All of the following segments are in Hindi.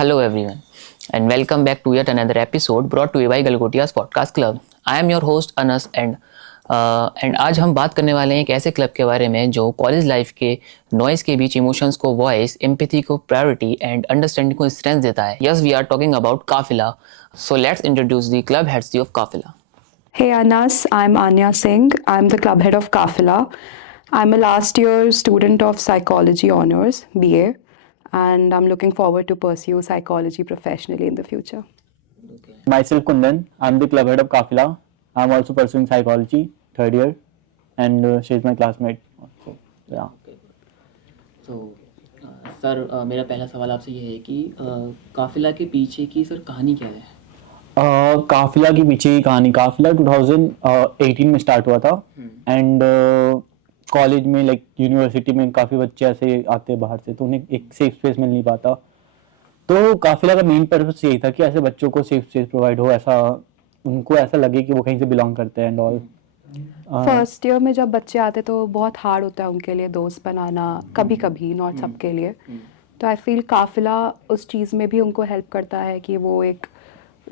Hello everyone and welcome back to yet another episode brought to you by Galgotias podcast club. I am your host Anas and आज हम बात करने वाले हैं एक ऐसे क्लब के बारे में जो कॉलेज लाइफ के नॉइस के बीच इमोशंस को वॉइस, एम्पैथी को प्रायोरिटी एंड अंडरस्टैंडिंग को स्ट्रेंथ देता है। Yes, we are talking about Kafila. So let's introduce the club heads of Kafila. Hey Anas, I'm Anya Singh. I'm the club head of Kafila. I'm a last year student of Psychology Honours, BA, and I'm looking forward to pursue psychology professionally in the future. Myself Kundan, I'm the club head of Kafila. I'm also pursuing psychology, third year, and she's my classmate. So, yeah. तो सर मेरा पहला सवाल आपसे ये है कि काफिला के पीछे की सर कहानी क्या है? काफिला के पीछे की कहानी, काफिला 2018 में स्टार्ट हुआ था एंड कॉलेज में लाइक यूनिवर्सिटी में काफ़ी बच्चे ऐसे आते हैं बाहर से, तो उन्हें एक सेफ स्पेस मिल नहीं पाता। तो काफिला का मेन पर्पस यही था कि ऐसे बच्चों को सेफ स्पेस प्रोवाइड हो, ऐसा उनको ऐसा लगे कि वो कहीं से बिलोंग करते हैं एंड ऑल। फर्स्ट ईयर में जब बच्चे आते तो बहुत हार्ड होता है उनके लिए दोस्त बनाना, कभी कभी, नॉट सबके लिए। तो आई फील काफिला उस चीज़ में भी उनको हेल्प करता है कि वो एक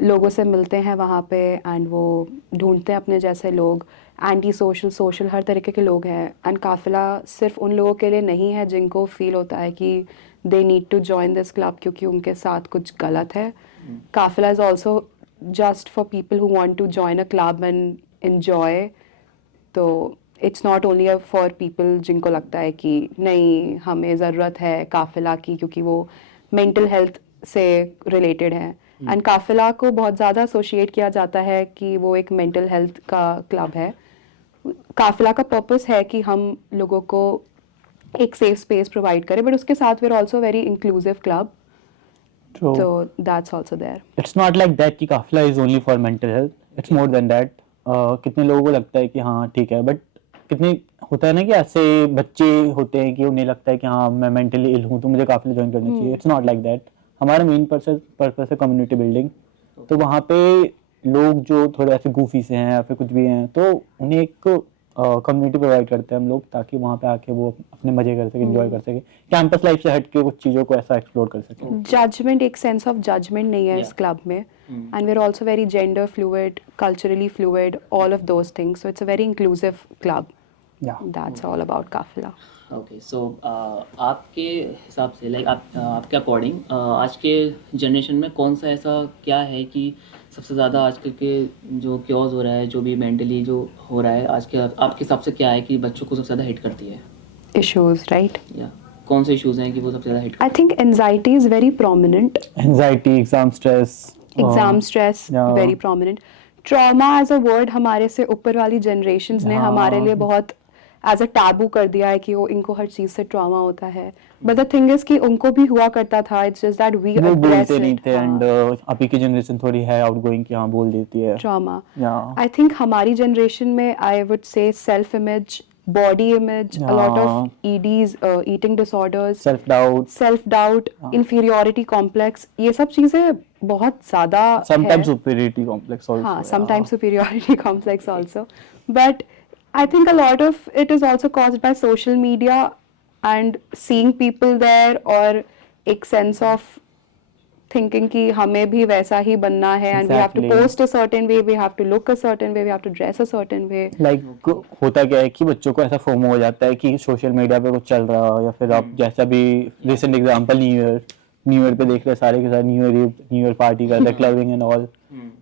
लोगों से मिलते हैं वहाँ पे एंड वो ढूंढते हैं अपने जैसे लोग, एंटी सोशल, सोशल, हर तरीके के लोग हैं। एंड काफिला सिर्फ उन लोगों के लिए नहीं है जिनको फील होता है कि they need to join this club क्योंकि उनके साथ कुछ गलत है। Kafila is also just for people who want to join a club and enjoy. तो it's not only for people जिनको लगता है कि नहीं हमें ज़रूरत है काफिला की क्योंकि वो मेंटल हेल्थ से रिलेटेड है। एंड काफिला को बहुत ज़्यादा एसोशिएट किया जाता है कि वो एक मेंटल हेल्थ का क्लब है। काफिला का पर्पस है कि हम लोगों को एक सेफ स्पेस प्रोवाइड करें, बट उसके साथ we are also very inclusive club, तो that's also there. It's not like that कि Kafila is only for mental health, it's more than that. कितने लोगों को लगता है कि हाँ ठीक है, बट कितने होता है ना कि ऐसे बच्चे होते हैं कि उन्हें लगता है कि हाँ मैं मेंटली इल हूँ तो मुझे काफिला ज्वाइन करना चाहिए। It's not like that. हमारा मेन पर्पस है कम्युनिटी बिल्डिंग। तो वहाँ पे लोग जो थोड़े ऐसे गूफी से हैं या फिर कुछ भी हैं, तो उन्हें एक कम्युनिटी प्रोवाइड करते हैं हम लोग, ताकि वहाँ पे आके वो अपने मजे कर सके, एंजॉय कर सके, कैंपस लाइफ से हट के कुछ चीज़ों को ऐसा एक्सप्लोर कर सके। जजमेंट, एक सेंस ऑफ जजमेंट नहीं है इस क्लब में। And we are also very gender fluid, culturally fluid, all of those things. So it's a very inclusive club. That's all about Kafila. Okay, so आपके हिसाब से लाइक आपके अकॉर्डिंग आज के जनरेशन में कौन सा ऐसा क्या है कि सबसे ज़्यादा आजकल के जो क्योज हो रहा है, जो भी मेंटली जो हो रहा है आज के, आपके हिसाब से क्या है कि बच्चों को सबसे ज़्यादा हिट करती है? Issues, right? या कौन से इश्यूज हैं कि वो सबसे ज़्यादा hit? I think anxiety is very prominent. Anxiety, exam stress very prominent. Trauma as a word हमारे से ऊपर वाली जनरेशन्स ने हमारे लिए बहुत एज अ टैबू कर दिया है कि वो इनको हर चीज से ट्रॉमा होता है। बट द थिंग इज कि उनको भी हुआ करता था, इट्स जस्ट दैट वी वो एड्रेस बोलते नहीं इट। थे एंड अभी की जनरेशन थोड़ी है आउटगोइंग कि हाँ बोल देती है ट्रॉमा। या आई थिंक हमारी जनरेशन में I would say self image, body image, a lot of EDs, eating disorders, self doubt, inferiority complex, ये सब चीजें बहुत ज्यादा sometimes superiority complex also. हाँ, sometimes superiority complex also. But I think a lot of it is also caused by social media and seeing people there, और एक sense of thinking कि हमें भी वैसा ही बनना है and we have to post a certain way, we have to look a certain way, we have to dress a certain way. Like होता क्या है कि बच्चों को ऐसा फोमो हो जाता है कि सोशल मीडिया पे कुछ चल रहा है, या फिर आप जैसा भी रिसेंट एग्जांपल न्यू ईयर पे देख रहे सारे के सारे न्यू ईयर पार्टी कर रहे हैं, क्लबिंग एंड ऑल।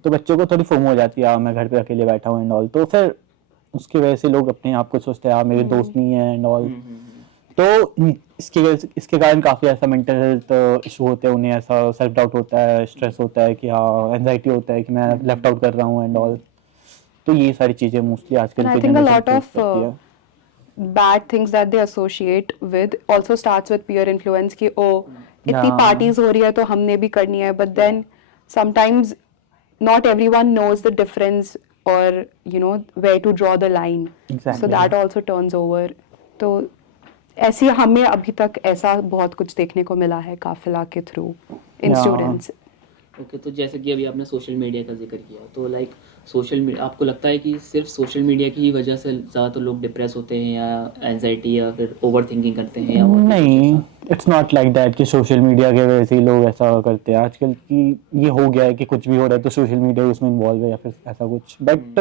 तो बच्चों को थोड़ी फोमो हो जाती है, मैं घर पे अकेले बैठा हूँ एंड ऑल। तो फिर उसकी वजह से लोग अपने आप को सोचते हैं मेरे दोस्त नहीं है एंड ऑल। तो इसके कारण काफ़ी ऐसा मेंटल हेल्थ इशू होते हैं उन्हें, ऐसा सेल्फ डाउट होता है, स्ट्रेस होता है कि हाँ, एंजाइटी होता है कि मैं लेफ्ट आउट कर रहा हूँ एंड ऑल। तो ये सारी चीज़ें मोस्टली आजकल And I की think a generation lot face of करती है। bad things that they associate with also starts with peer influence कि ओ इतनी parties हो रही है तो हमने भी करनी है, but then sometimes not everyone knows the difference or you know where to draw the line. So that also turns over. तो ऐसी हमें अभी तक ऐसा बहुत कुछ देखने को मिला है काफिला के थ्रू इन स्टूडेंट्स। ओके, तो जैसे कि अभी आपने सोशल मीडिया का जिक्र किया, तो लाइक सोशल मीडिया, आपको लगता है कि सिर्फ सोशल मीडिया की ही वजह से ज़्यादातर लोग डिप्रेस होते हैं या एनजाइटी या फिर ओवर थिंकिंग करते हैं या और भी कुछ नहीं, ऐसा? इट्स नॉट लाइक दैट कि सोशल मीडिया के वजह से ही लोग ऐसा करते हैं आजकल की। ये हो गया है कि कुछ भी हो रहा है तो सोशल मीडिया उसमें इन्वॉल्व है या फिर ऐसा कुछ, बट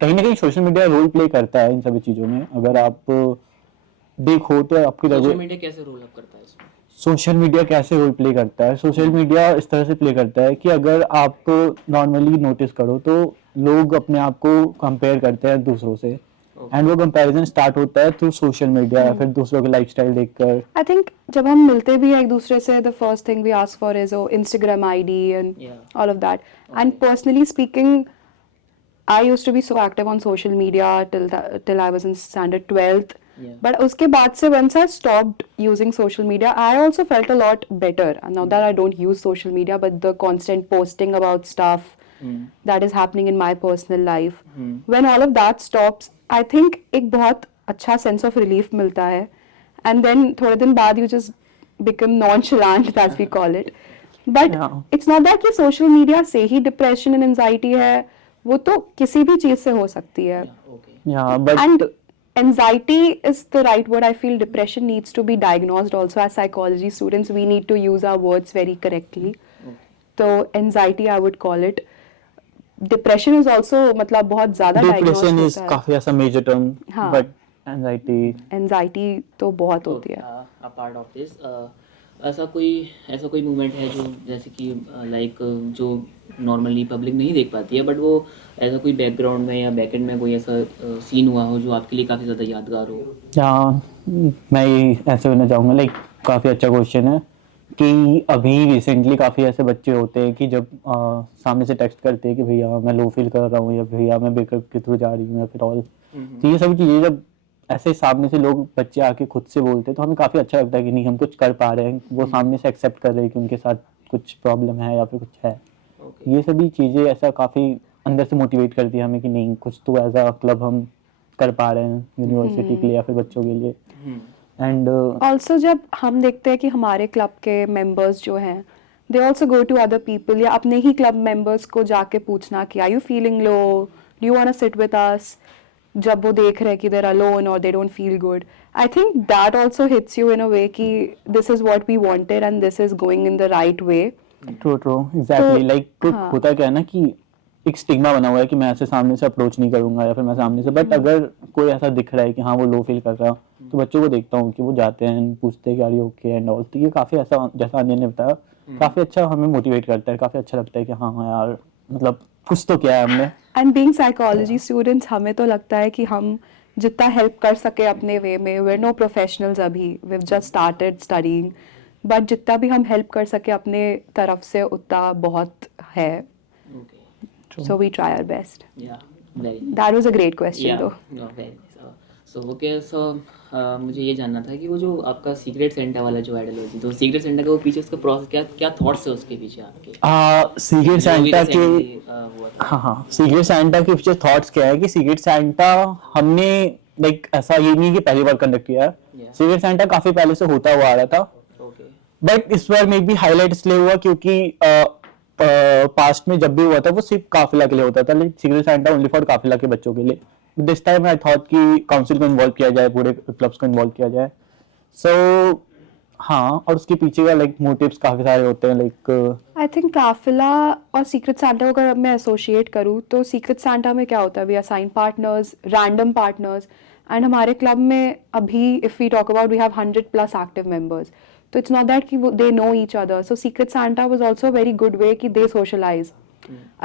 कहीं ना कहीं सोशल मीडिया रोल प्ले करता है इन सभी चीज़ों में। अगर आप देखो तो आपकी सोशल मीडिया कैसे रोल अप करता है इसमें? सोशल मीडिया कैसे रोल प्ले करता है, सोशल मीडिया इस तरह से प्ले करता है कि अगर आप नॉर्मली नोटिस करो तो लोग अपने आप को कंपेयर करते हैं दूसरों से, एंड वो कंपैरिजन स्टार्ट होता है थ्रू सोशल मीडिया या फिर दूसरों के लाइफस्टाइल देखकर। आई थिंक जब हम मिलते भी हैं एक दूसरे से, the first thing we ask for is Instagram ID and Yeah. All of that. And personally speaking, I used to be so active on social media till I was in standard 12th. Yeah. But उसके बाद से once I stopped using social media, I also felt a lot better. And now that I don't use social media, but the constant posting about stuff that is happening in my personal life, when all of that stops, I think एक बहुत अच्छा sense of relief मिलता है. And then थोड़े दिन बाद you just become nonchalant, as we call it. But Yeah. it's not that कि social media से ही depression and anxiety है. वो तो किसी भी चीज से हो सकती है. ओके. या but And anxiety is the right word. I feel depression needs to be diagnosed also. As psychology students, we need to use our words very correctly. So anxiety I would call it. Depression is also मतलब बहुत ज्यादा diagnosed डिप्रेशन इज होता है. काफी ऐसा मेजर टर्म, हाँ. बट एंजाइटी Anxiety तो बहुत होती है. अ पार्ट ऑफ दिस, ऐसा कोई मूवमेंट है जो जैसे कि लाइक जो नॉर्मली पब्लिक नहीं देख पाती है, बट वो ऐसा कोई बैकग्राउंड में या बैकएंड में कोई ऐसा सीन हुआ हो जो आपके लिए काफ़ी ज़्यादा यादगार हो? या मैं ऐसे होना चाहूँगा, लाइक काफ़ी अच्छा क्वेश्चन है कि अभी रिसेंटली काफ़ी ऐसे बच्चे होते हैं कि जब सामने से टेक्स्ट करते हैं कि भैया मैं लो फील कर रहा हूँ या भैया मैं ब्रेकअप के थ्रू जा रही हूँ या फिर ऑल, तो ये सभी चीज़ें जब ऐसे सामने से लोग बच्चे आके खुद से बोलते हैं तो हमें काफ़ी अच्छा लगता है कि नहीं, हम कुछ कर पा रहे हैं, वो सामने से एक्सेप्ट कर रहे हैं कि उनके साथ कुछ प्रॉब्लम है या फिर कुछ है. ओके. ये सभी चीज़ें ऐसा काफ़ी अंदर से मोटिवेट करती है हमें कि नहीं, कुछ तो एज अ क्लब हम कर पा रहे हैं यूनिवर्सिटी के लिए या फिर बच्चों के लिए. एंड ऑल्सो जब हम देखते हैं कि हमारे क्लब के मेंबर्स जो हैं, they also go to other people या अपने ही क्लब मेंबर्स को जाके पूछना कि are you feeling low, do you want to sit with us, जब वो देख रहे हैं कि देर अलोन और they don't feel good. I think that also hits you in a way कि this is what we wanted and this is going in the right way. True exactly, like हाँ. होता क्या है ना कि एक स्टिग्मा बना हुआ है कि मैं ऐसे सामने से अप्रोच नहीं करूंगा या फिर मैं सामने से, बट अगर कोई ऐसा दिख रहा है कि हाँ वो लो फील कर रहा है तो बच्चों को देखता हूँ कि वो जाते हैं, पूछते हैं कि are you okay and all. तो ये काफ़ी ऐसा, जैसा अनिल ने बताया, काफ़ी अच्छा हमें मोटिवेट करता है, काफ़ी अच्छा लगता है कि हाँ हाँ यार, मतलब कुछ तो किया है हमने. एंड बीइंग साइकोलॉजी स्टूडेंट्स, हमें तो लगता है कि हम जितना हेल्प कर सके अपने वे में, वी आर नो प्रोफेशनल्स अभी, we have just started studying, but जितना भी हम हेल्प कर सके अपने तरफ से उतना बहुत है. Okay. So we try our best. Yeah very. That was a great question though. So okay. सो मुझे ये जानना था कि वो जो आपका सीक्रेट सेंटा वाला जो आइडियोलॉजी, तो सीक्रेट सेंटा का वो पीछे उसका प्रोसेस क्या क्या थॉट्स है उसके पीछे आपके? सीक्रेट जो अभी सैंटा के recently, हुआ था. हाँ, सीक्रेट सैंटा के पीछे थॉट्स क्या है कि सीक्रेट सैंटा हमने लाइक ऐसा ये नहीं कि पहली बार कंडक्ट किया है. Yeah. सीक्रेट सैंटा काफी पहले से होता हुआ आ रहा था, ओके. बट इस बार मे बी हाईलाइट इसलिए हुआ क्योंकि पास्ट में जब भी हुआ था वो सिर्फ काफिला के लिए होता था, like secret Santa only for काफिला के बच्चों के लिए. दिस टाइम आई थॉट कि काउंसिल को इन्वॉल्व किया जाए, पूरे क्लब्स को इन्वॉल्व किया जाए. सो हाँ, और उसके पीछे का लाइक मोटिव्स काफी सारे होते हैं, लाइक आई थिंक काफिला और सीक्रेट सैंटा को अगर मैं एसोसिएट करूँ तो सीक्रेट सैंटा में क्या होता है, we assign partners, random partners. And हमारे क्लब में अभी if we talk about we have 100+ active members, तो इट्स नॉट दैट कि they know each other. So secret Santa was also very good way कि they socialize,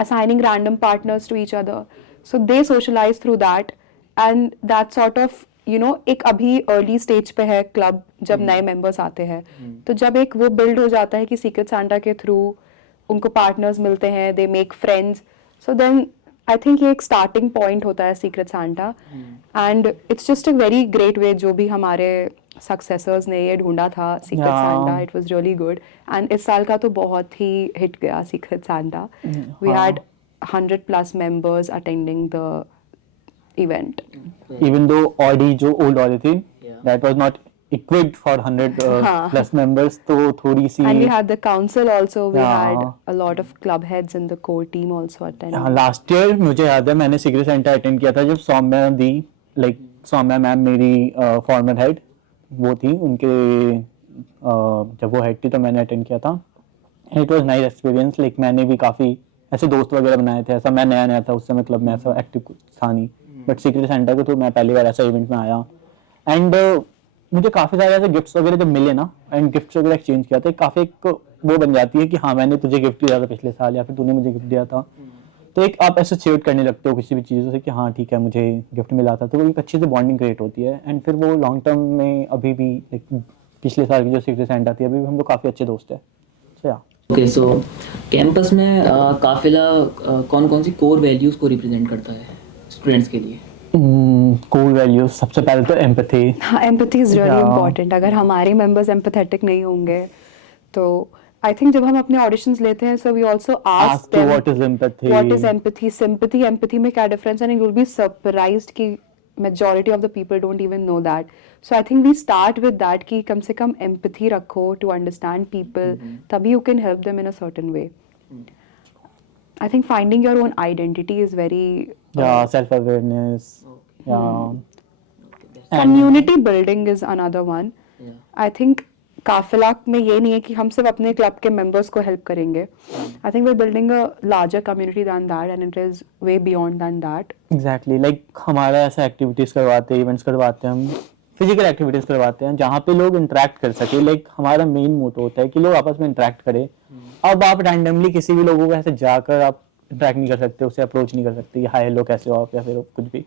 assigning random partners to each other, so they socialize through that. And that sort of, you know, एक अभी अर्ली स्टेज पे है क्लब, जब नए मेंबर्स आते हैं, तो जब एक वो बिल्ड हो जाता है कि सीक्रेट सैंटा के थ्रू उनको पार्टनर्स मिलते हैं, they make friends, so then I think ये एक स्टार्टिंग पॉइंट होता है secret Santa. And it's just a very great way, जो भी हमारे सक्सेसर्स ने ये ढूंढा था secret Santa, it was really good. And इस साल का तो बहुत ही हिट गया secret Santa. We had 100+ members attending the event. Even though audi जो ओल्ड ऑडी थी, Yeah. That was not equipped for 100 हाँ. plus members, तो थोड़ी सी And we had the council also. We Yeah. had a lot of club heads in the core team also attending. हाँ, लास्ट ईयर मुझे याद है मैंने सिक्रेट सेंटर अटेंड किया था जब सौम्या दी, लाइक सौम्या मैम मेरी फॉर्मर हेड वो थी, उनके जब वो हेड थी तो मैंने अटेंड किया था. It was nice experience. Like मैंने भी काफ़ी ऐसे दोस्त वगैरह बनाए थे. ऐसा मैं नया नया था उस समय, क्लब में ऐसा एक्टिव था नहीं, बट सीक्रेट सेंटर को तो मैं पहली बार ऐसा इवेंट में आया. एंड मुझे काफ़ी सारे ऐसे गिफ्ट्स वगैरह जब मिले ना, एंड गिफ्ट्स वगैरह एक्सचेंज किया था, काफ़ी एक वो बन जाती है कि हाँ मैंने तुझे गिफ्ट दिया था पिछले साल या फिर तूने मुझे गिफ्ट दिया था, तो एक आप एसोसिएट करने लगते हो किसी भी चीज़ों से कि हाँ ठीक है मुझे गिफ्ट मिला था, तो वो एक अच्छी सी बॉन्डिंग क्रिएट होती है. एंड फिर वो लॉन्ग टर्म में अभी भी like, पिछले साल की जो सीक्रेट सेंटर थी अभी भी हम लोग काफ़ी अच्छे दोस्त हैं. सो या ओके, सो कैंपस में काफिला कौन कौन सी कोर वैल्यूज को रिप्रेजेंट करता है स्टूडेंट्स के लिए? कोर वैल्यूज सबसे पहले तो एम्पैथी. हाँ, empathy is really Yeah. important. अगर हमारे members empathetic नहीं होंगे तो I think जब हम अपने auditions लेते हैं, so we also ask Ask you them what is empathy. what is empathy, sympathy, empathy में क्या difference है, and you'll be surprised कि majority of the people don't even know that. So I think we start with that कि कम से कम empathy रखो to understand people, तभी you can help them in a certain way. I think finding your own identity is very Yeah, self-awareness. Yeah. community building is another one. Yeah. I think काफिला में ये नहीं है कि हम सिर्फ अपने क्लब के मेंबर्स को हेल्प करेंगे. I think we are building a larger community than that and it is way beyond than that. Exactly. Like हमारा ऐसा एक्टिविटीज करवाते हैं, इवेंट्स करवाते हैं, हम फिजिकल एक्टिविटीज करवाते हैं जहाँ पे लोग इंटरेक्ट कर सके. लाइक हमारा मेन मोटो होता है कि लोग आपस में इंटरेक्ट करें. अब आप रैंडमली किसी भी लोगों को ऐसे जाकर आप इंटरेक्ट नहीं कर सकते, उससे अप्रोच नहीं कर सकते, हाय हेलो कैसे हो आप या फिर कुछ भी.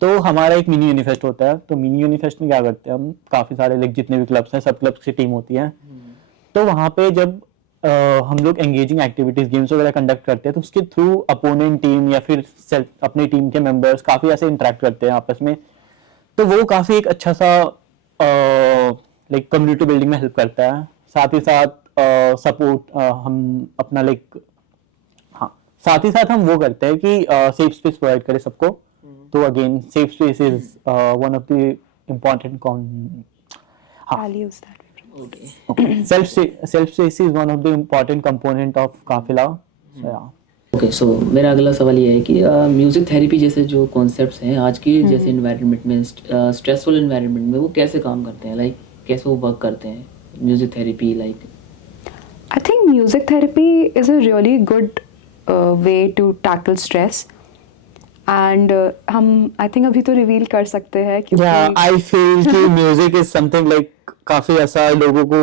तो हमारा एक मिनी यूनिफेस्ट होता है. तो मिनी यूनिफेस्ट में क्या करते हैं हम, काफ़ी सारे लाइक जितने भी क्लब्स हैं सब क्लब्स की टीम होती है. तो वहाँ पे जब हम लोग एंगेजिंग एक्टिविटीज गेम्स वगैरह कंडक्ट करते हैं तो उसके थ्रू अपोनेंट टीम या फिर सेल्फ अपनी टीम के मेंबर्स काफ़ी ऐसे इंटरेक्ट करते हैं आपस में. तो वो काफ़ी एक अच्छा सा लाइक कम्युनिटी बिल्डिंग में हेल्प करता है. साथ ही साथ सपोर्ट हम अपना लाइक हाँ साथ ही साथ हम वो करते हैं कि सेफ स्पेस प्रोवाइड करें सबको. तो again safe space is one of the important values that Okay. self space is one of the important component of काफिला. So, yeah. ओके, सो मेरा अगला सवाल ये है कि म्यूजिक थेरेपी जैसे जो कॉन्सेप्ट्स हैं आज के जैसे इन्वायरमेंट में, स्ट्रेसफुल इन्वायरमेंट में, वो कैसे काम करते हैं, लाइक कैसे वो वर्क करते हैं music therapy? Like I think music therapy is a really good way to tackle stress. And हम I think अभी तो रिवील कर सकते हैं क्योंकि Yeah, I feel कि music is something like काफी ऐसा लोगों को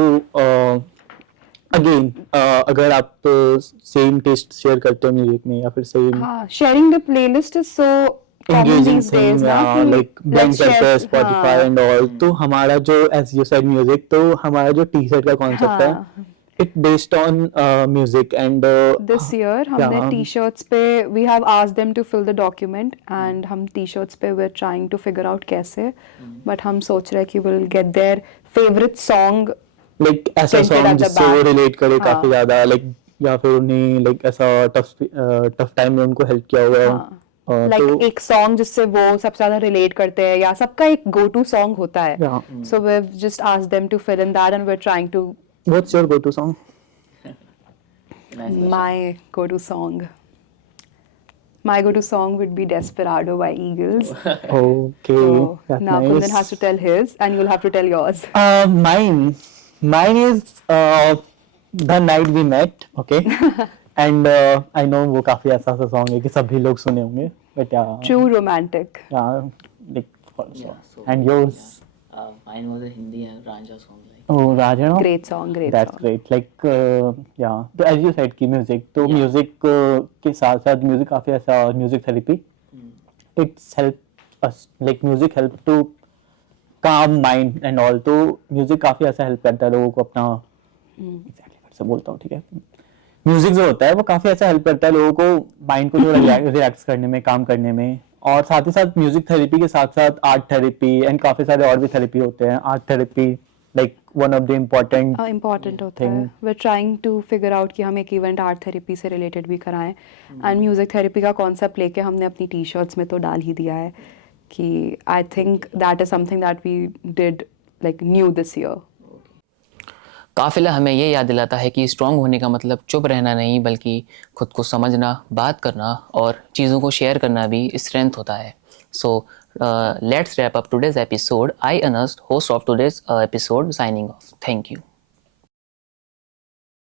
again अगर आप सेम टेस्ट शेयर करते हो म्यूजिक में या फिर सेम हाँ, sharing the playlist is so common engaging these thing, days ना कि like blend let's करते हैं share. Spotify हाँ, and all. तो हमारा जो as you said music, तो हमारा जो टी-शर्ट का कॉन्सेप्ट है हाँ. it based on music and This year हमने yeah. t-shirts पे we have asked them to fill the document and हम t-shirts पे we're trying to figure out कैसे, but हम सोच रहे हैं कि we'll get their favorite song like ऐसा printed सॉन्ग at the जिससे वो back. रिलेट करे हाँ. काफी ज्यादा, लाइक या फिर उन्हें लाइक ऐसा टफ टाइम में उनको हेल्प किया हुआ है. हाँ. Like तो एक song जिससे वो सबसे ज्यादा relate करते हैं या सबका एक go-to song होता है. Yeah. So we've just asked them to fill in that and we're trying to. what's your go to song? My go-to song. My go-to song would be Desperado by Eagles. Okay, So that's now nice. Kundan has to tell his and you'll have to tell yours. Mine is The Night We Met. Okay. And I know वो काफी ऐसा सा सॉन्ग है कि सभी लोग सुने होंगे, but yeah. True romantic. Yeah, like Yeah, so and yours? mine was a Hindi and Ranja song, like Oh, Raja, no? Great song, great That's song. great. Like yeah, तो as you said कि music, तो Yeah. music के साथ साथ music काफी ऐसा music therapy. It's help us like music help to calm mind and all. तो music काफी ऐसा help करता है लोगों को अपना exactly से बोलता हूँ, ठीक है. म्यूजिक जो होता है वो काफी ऐसा हेल्प करता है लोगों को माइंड को थोड़ा रिलैक्स करने में, काम करने में. और साथ ही साथ म्यूजिक थेरेपी के साथ साथ आर्ट थेरेपी एंड काफी सारे और भी थेरेपी होते हैं. Art therapy like one of the important important होता thing. है. We're trying to figure out कि हम एक इवेंट आर्ट थेरेपी से रिलेटेड भी कराएं एंड म्यूजिक थेरेपी का कॉन्सेप्ट लेके हमने अपनी टी शर्ट्स में तो डाल ही दिया है कि I think that is something that we did like new this year. काफिला हमें ये याद दिलाता है कि स्ट्रांग होने का मतलब चुप रहना नहीं, बल्कि खुद को समझना, बात करना और चीज़ों को शेयर करना भी स्ट्रेंथ होता है. So let's wrap up today's episode. I Anas, host of today's episode, signing off. Thank you.